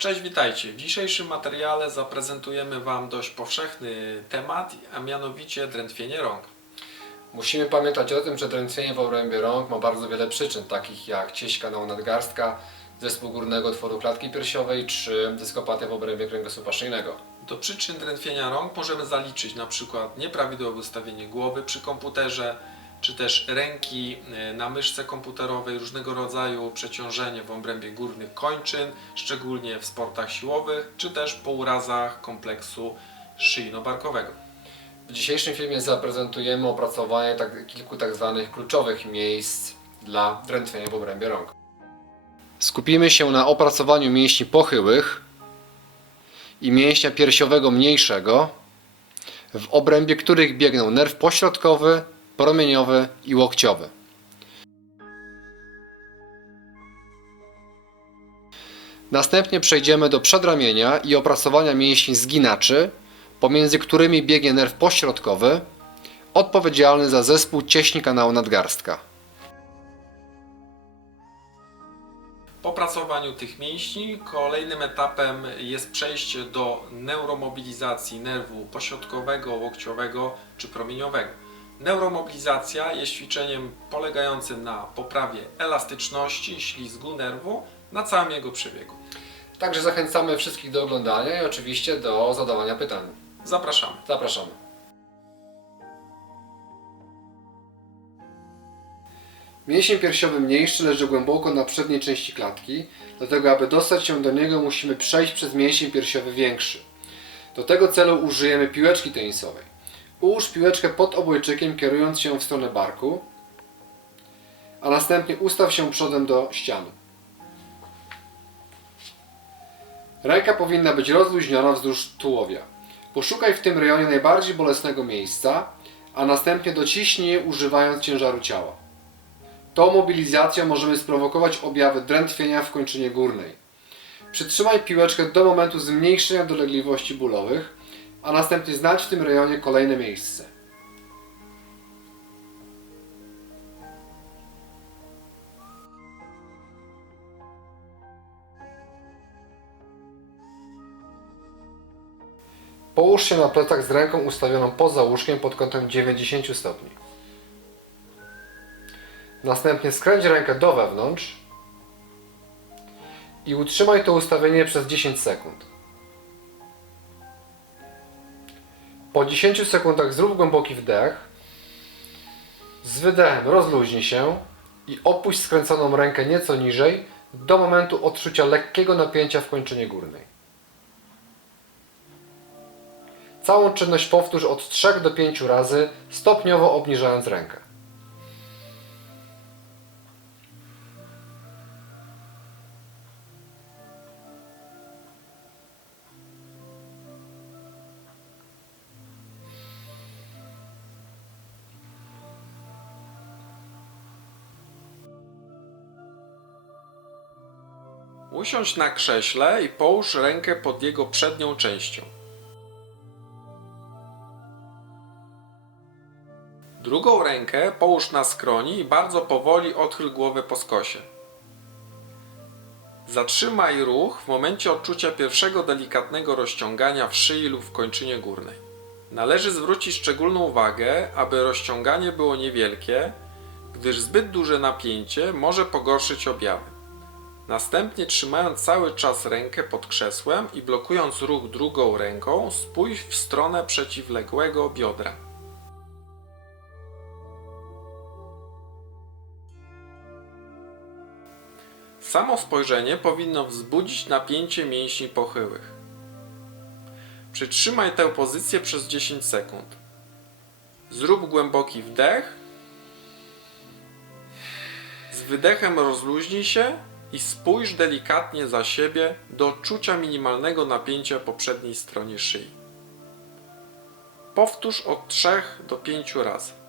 Cześć, witajcie. W dzisiejszym materiale zaprezentujemy Wam dość powszechny temat, a mianowicie drętwienie rąk. Musimy pamiętać o tym, że drętwienie w obrębie rąk ma bardzo wiele przyczyn, takich jak cieśń kanału nadgarstka, zespół górnego otworu klatki piersiowej czy dyskopatia w obrębie kręgosłupa szyjnego. Do przyczyn drętwienia rąk możemy zaliczyć na przykład nieprawidłowe ustawienie głowy przy komputerze, czy też ręki e, na myszce komputerowej, różnego rodzaju przeciążenie w obrębie górnych kończyn, szczególnie w sportach siłowych, czy też po urazach kompleksu szyjno-barkowego. W dzisiejszym filmie zaprezentujemy opracowanie tak, kilku tak zwanych kluczowych miejsc dla drętwienia w obrębie rąk. Skupimy się na opracowaniu mięśni pochyłych i mięśnia piersiowego mniejszego, w obrębie których biegną nerw pośrodkowy, promieniowy i łokciowy. Następnie przejdziemy do przedramienia i opracowania mięśni zginaczy, pomiędzy którymi biegnie nerw pośrodkowy, odpowiedzialny za zespół cieśni kanału nadgarstka. Po pracowaniu tych mięśni kolejnym etapem jest przejście do neuromobilizacji nerwu pośrodkowego, łokciowego czy promieniowego. Neuromobilizacja jest ćwiczeniem polegającym na poprawie elastyczności ślizgu nerwu na całym jego przebiegu. Także zachęcamy wszystkich do oglądania i oczywiście do zadawania pytań. Zapraszamy. Zapraszamy. Mięsień piersiowy mniejszy leży głęboko na przedniej części klatki, dlatego aby dostać się do niego musimy przejść przez mięsień piersiowy większy. Do tego celu użyjemy piłeczki tenisowej. Ułóż piłeczkę pod obojczykiem kierując się w stronę barku, a następnie ustaw się przodem do ściany. Ręka powinna być rozluźniona wzdłuż tułowia. Poszukaj w tym rejonie najbardziej bolesnego miejsca, a następnie dociśnij je używając ciężaru ciała. Tą mobilizacją możemy sprowokować objawy drętwienia w kończynie górnej. Przytrzymaj piłeczkę do momentu zmniejszenia dolegliwości bólowych, a następnie znajdź w tym rejonie kolejne miejsce. Połóż się na plecach z ręką ustawioną poza łóżkiem pod kątem 90 stopni. Następnie skręć rękę do wewnątrz i utrzymaj to ustawienie przez 10 sekund. Po 10 sekundach zrób głęboki wdech. Z wydechem rozluźnij się i opuść skręconą rękę nieco niżej do momentu odczucia lekkiego napięcia w kończynie górnej. Całą czynność powtórz od 3 do 5 razy, stopniowo obniżając rękę. Usiądź na krześle i połóż rękę pod jego przednią częścią. Drugą rękę połóż na skroni i bardzo powoli odchyl głowę po skosie. Zatrzymaj ruch w momencie odczucia pierwszego delikatnego rozciągania w szyi lub w kończynie górnej. Należy zwrócić szczególną uwagę, aby rozciąganie było niewielkie, gdyż zbyt duże napięcie może pogorszyć objawy. Następnie trzymając cały czas rękę pod krzesłem i blokując ruch drugą ręką, spójrz w stronę przeciwległego biodra. Samo spojrzenie powinno wzbudzić napięcie mięśni pochyłych. Przytrzymaj tę pozycję przez 10 sekund. Zrób głęboki wdech. Z wydechem rozluźnij się i spójrz delikatnie za siebie do odczucia minimalnego napięcia po przedniej stronie szyi. Powtórz od 3 do 5 razy.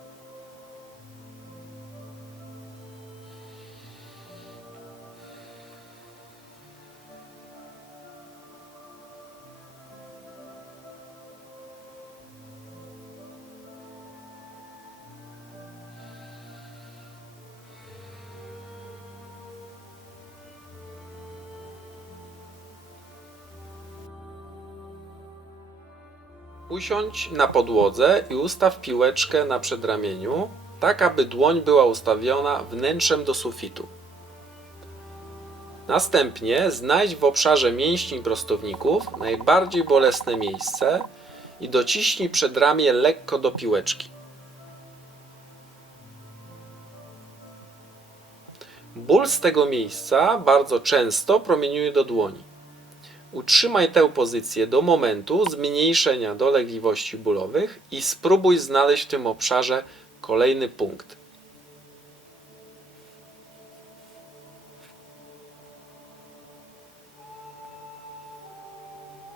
Usiądź na podłodze i ustaw piłeczkę na przedramieniu, tak aby dłoń była ustawiona wnętrzem do sufitu. Następnie znajdź w obszarze mięśni prostowników najbardziej bolesne miejsce i dociśnij przedramię lekko do piłeczki. Ból z tego miejsca bardzo często promieniuje do dłoni. Utrzymaj tę pozycję do momentu zmniejszenia dolegliwości bólowych i spróbuj znaleźć w tym obszarze kolejny punkt.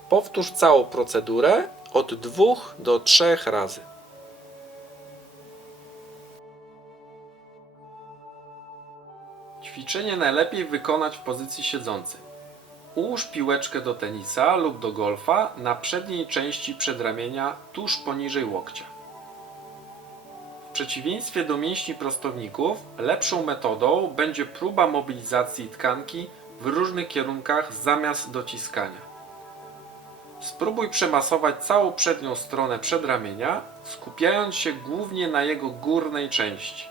Powtórz całą procedurę od 2 do 3 razy. Ćwiczenie najlepiej wykonać w pozycji siedzącej. Ułóż piłeczkę do tenisa lub do golfa na przedniej części przedramienia tuż poniżej łokcia. W przeciwieństwie do mięśni prostowników, lepszą metodą będzie próba mobilizacji tkanki w różnych kierunkach zamiast dociskania. Spróbuj przemasować całą przednią stronę przedramienia, skupiając się głównie na jego górnej części.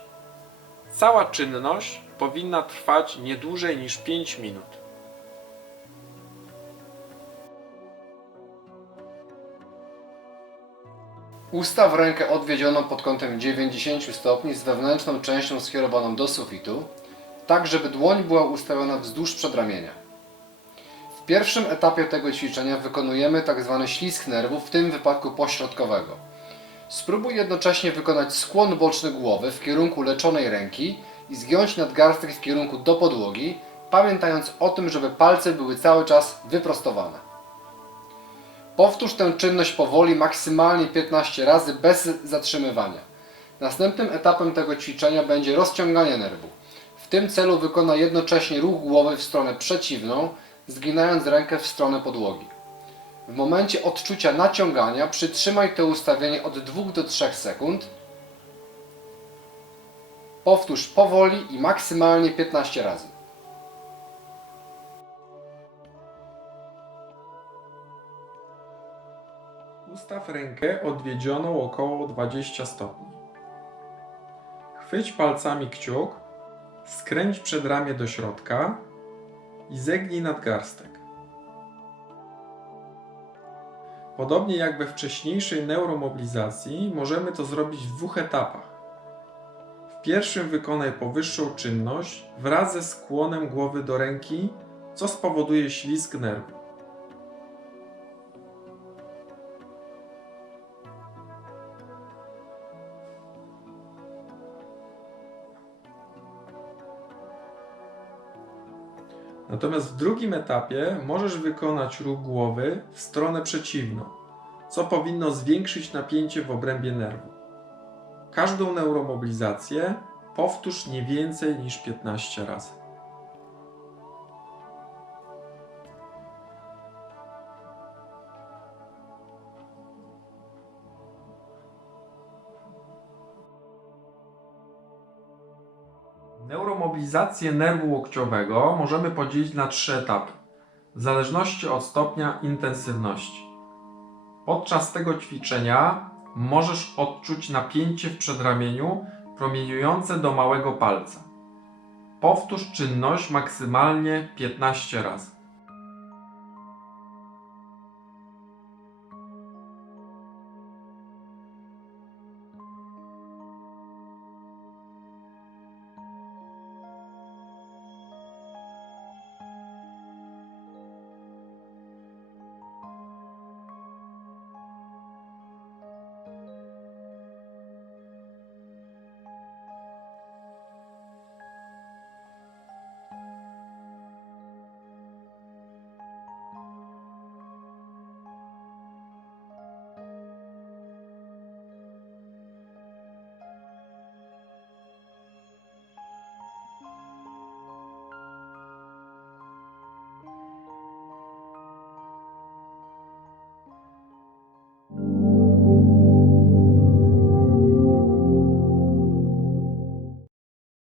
Cała czynność powinna trwać nie dłużej niż 5 minut. Ustaw rękę odwiedzioną pod kątem 90 stopni z wewnętrzną częścią skierowaną do sufitu, tak żeby dłoń była ustawiona wzdłuż przedramienia. W pierwszym etapie tego ćwiczenia wykonujemy tzw. ślizg nerwów, w tym wypadku pośrodkowego. Spróbuj jednocześnie wykonać skłon boczny głowy w kierunku leczonej ręki i zgiąć nadgarstek w kierunku do podłogi, pamiętając o tym, żeby palce były cały czas wyprostowane. Powtórz tę czynność powoli, maksymalnie 15 razy bez zatrzymywania. Następnym etapem tego ćwiczenia będzie rozciąganie nerwu. W tym celu wykona jednocześnie ruch głowy w stronę przeciwną, zginając rękę w stronę podłogi. W momencie odczucia naciągania przytrzymaj to ustawienie od 2 do 3 sekund. Powtórz powoli i maksymalnie 15 razy. Rękę odwiedzioną około 20 stopni. Chwyć palcami kciuk, skręć przedramię do środka i zegnij nadgarstek. Podobnie jak we wcześniejszej neuromobilizacji, możemy to zrobić w dwóch etapach. W pierwszym wykonaj powyższą czynność wraz ze skłonem głowy do ręki, co spowoduje ślizg nerwu. Natomiast w drugim etapie możesz wykonać ruch głowy w stronę przeciwną, co powinno zwiększyć napięcie w obrębie nerwu. Każdą neuromobilizację powtórz nie więcej niż 15 razy. Neuromobilizację nerwu łokciowego możemy podzielić na trzy etapy, w zależności od stopnia intensywności. Podczas tego ćwiczenia możesz odczuć napięcie w przedramieniu promieniujące do małego palca. Powtórz czynność maksymalnie 15 razy.